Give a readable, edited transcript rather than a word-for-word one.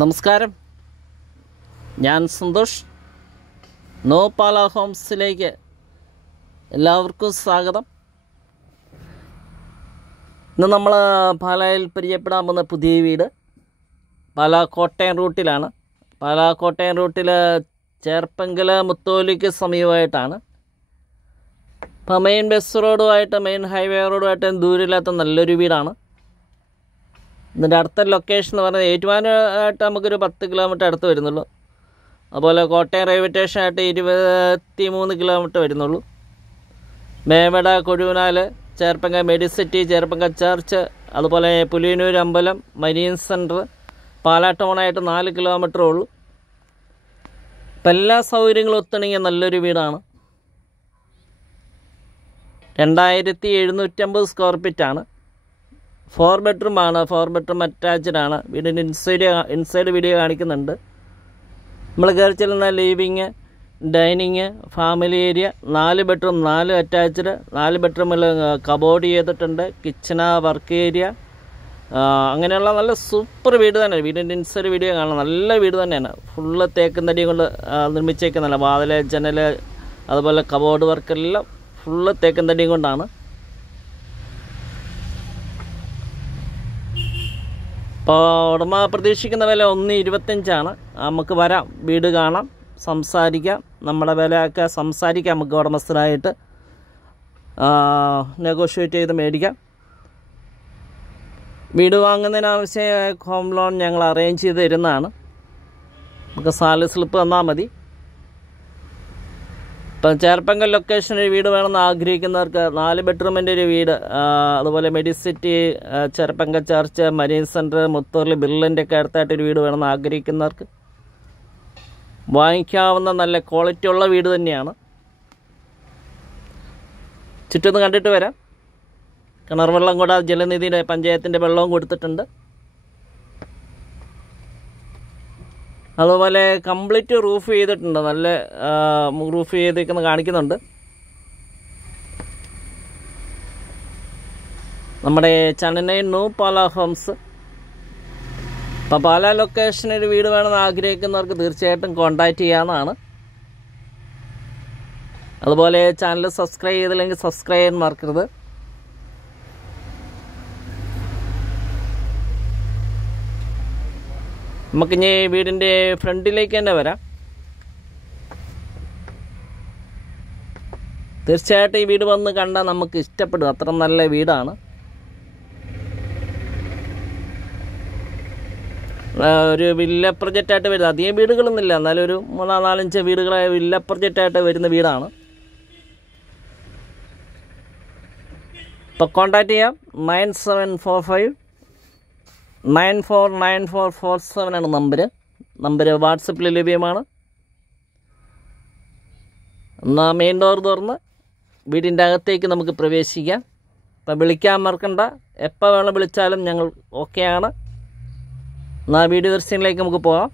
നമസ്കാരം, ഞാൻ സന്തോഷ്. നോ പാല ഹോംസിലേക്ക് എല്ലാവർക്കും സ്വാഗതം. ഇന്ന് നമ്മൾ പാലായിൽ പരിചയപ്പെടാൻ പോകുന്ന പുതിയ വീട് പാലാ കോട്ടയം റൂട്ടിലാണ്. പാലാ കോട്ടയം റൂട്ടിൽ ചേർപ്പങ്കൽ മുത്തോലിക്ക് സമീപമായിട്ടാണ്. ഇപ്പോൾ മെയിൻ ബസ് റോഡുമായിട്ട് മെയിൻ ഹൈവേ റോഡുമായിട്ട് ദൂരമില്ലാത്ത നല്ലൊരു വീടാണ്. ഇതിൻ്റെ അടുത്ത ലൊക്കേഷൻ എന്ന് പറയുന്നത് ഏറ്റുമാനമായിട്ട് നമുക്കൊരു 10 കിലോമീറ്റർ അടുത്ത് വരുന്നുള്ളൂ. അതുപോലെ കോട്ടയം റെയിൽവേ സ്റ്റേഷനായിട്ട് 23 കിലോമീറ്റർ വരുന്നുള്ളൂ. മേവട, കൊഴുവനാൽ, ചേർപ്പങ്ക മെഡിസിറ്റി, ചേർപ്പങ്ക ചർച്ച്, അതുപോലെ പുലിയന്നൂർ അമ്പലം, മരീൻ സെൻറ്റർ, പാലാ ടൗണായിട്ട് 4 കിലോമീറ്ററേ ഉള്ളൂ. ഇപ്പം എല്ലാ സൗകര്യങ്ങളും ഒത്തിണങ്ങിയ നല്ലൊരു വീടാണ്. 2750 സ്ക്വയർ ഫീറ്റാണ്. 4 ബെഡ്റൂമാണ്. 4 ബെഡ്റൂം അറ്റാച്ച്ഡ് ആണ്. വീടിൻ്റെ ഇൻസൈഡ് വീഡിയോ കാണിക്കുന്നുണ്ട്. നമ്മൾ കയറി ചെല്ലുന്ന living, dining, family area, 4 bedroom, 4 attached. 4 ബെഡ്റൂമിൽ കബോർഡ് ചെയ്തിട്ടുണ്ട്. കിച്ചണ്, വർക്ക് ഏരിയ, അങ്ങനെയുള്ള നല്ല സൂപ്പർ വീട് തന്നെയാണ്. വീടിൻ്റെ ഇൻസൈഡ് വീഡിയോ കാണാം. നല്ല വീട് തന്നെയാണ്. ഫുള്ള് തേക്കും തടി കൊണ്ട് നിർമ്മിച്ചേക്കുന്നല്ല. വാതിൽ, ജനൽ, അതുപോലെ കബോർഡ് വർക്കെല്ലാം ഫുള്ള് തേക്കും തടിയും കൊണ്ടാണ്. ഇപ്പോൾ ഉടമ പ്രതീക്ഷിക്കുന്ന വില 1.25 നമുക്ക് വരാം, വീട് കാണാം, സംസാരിക്കാം. നമ്മുടെ വിലയൊക്കെ സംസാരിക്കാം. നമുക്ക് ഉടമസ്ഥനായിട്ട് നെഗോഷിയേറ്റ് ചെയ്ത് മേടിക്കാം. വീട് വാങ്ങുന്നതിന് ആവശ്യമായ ഹോം ലോൺ ഞങ്ങൾ അറേഞ്ച് ചെയ്ത് തരുന്നതാണ്. നമുക്ക് സാലറി സ്ലിപ്പ് തന്നാൽ മതി. ഇപ്പം ചേർപ്പങ്കൽ ലൊക്കേഷനിൽ വീട് വേണമെന്ന് ആഗ്രഹിക്കുന്നവർക്ക് 4 ബെഡ്റൂമിൻ്റെ ഒരു വീട്, അതുപോലെ Medicity, Cherpunkal church, marine centre, മുത്തൂറിൽ ബിർലിൻ്റെ ഒക്കെ അടുത്തായിട്ടൊരു വീട് വേണമെന്ന് ആഗ്രഹിക്കുന്നവർക്ക് വാങ്ങിക്കാവുന്ന നല്ല ക്വാളിറ്റി ഉള്ള വീട് തന്നെയാണ്. ചുറ്റൊന്ന് കണ്ടിട്ട് വരാം. കിണർ വെള്ളം കൂടാതെ ജലനിധിയുടെ പഞ്ചായത്തിൻ്റെ വെള്ളവും കൊടുത്തിട്ടുണ്ട്. അതുപോലെ കംപ്ലീറ്റ് റൂഫ് ചെയ്തിട്ടുണ്ട്. നല്ല റൂഫ് ചെയ്തേക്കുന്ന കാണിക്കുന്നുണ്ട്. നമ്മുടെ ചന്നൈ ന്യൂ പാലാ ഹോംസ്. ഇപ്പം പാലാ ലൊക്കേഷനിൽ ഒരു വീട് വേണമെന്ന് ആഗ്രഹിക്കുന്നവർക്ക് തീർച്ചയായിട്ടും കോൺടാക്റ്റ് ചെയ്യാവുന്നതാണ്. അതുപോലെ ചാനൽ സബ്സ്ക്രൈബ് ചെയ്തില്ലെങ്കിൽ സബ്സ്ക്രൈബ് ചെയ്യാൻ മറക്കരുത്. നമുക്കിനി വീടിൻ്റെ ഫ്രണ്ടിലേക്ക് തന്നെ വരാം. തീർച്ചയായിട്ടും ഈ വീട് വന്ന് കണ്ടാൽ നമുക്ക് ഇഷ്ടപ്പെടും. അത്ര നല്ല വീടാണ്. ഒരു വില്ല പ്രൊജക്റ്റായിട്ട് വരുന്നത്, അധികം വീടുകളൊന്നുമില്ല, എന്നാലും ഒരു 3-4-5 വീടുകളായ വില്ല പ്രൊജക്റ്റായിട്ട് വരുന്ന വീടാണ്. ഇപ്പോൾ കോൺടാക്റ്റ് ചെയ്യാം. 9745 949447 നമ്പർ വാട്സപ്പിൽ ലഭ്യമാണ്. എന്നാൽ മെയിൻ ഡോർ തുറന്ന് വീടിൻ്റെ അകത്തേക്ക് നമുക്ക് പ്രവേശിക്കാം. ഇപ്പം വിളിക്കാൻ മറക്കണ്ട. എപ്പോൾ വേണം വിളിച്ചാലും ഞങ്ങൾ ഓക്കെയാണ്. എന്നാൽ വീഡിയോ ദൃശ്യങ്ങളിലേക്ക് നമുക്ക് പോകാം.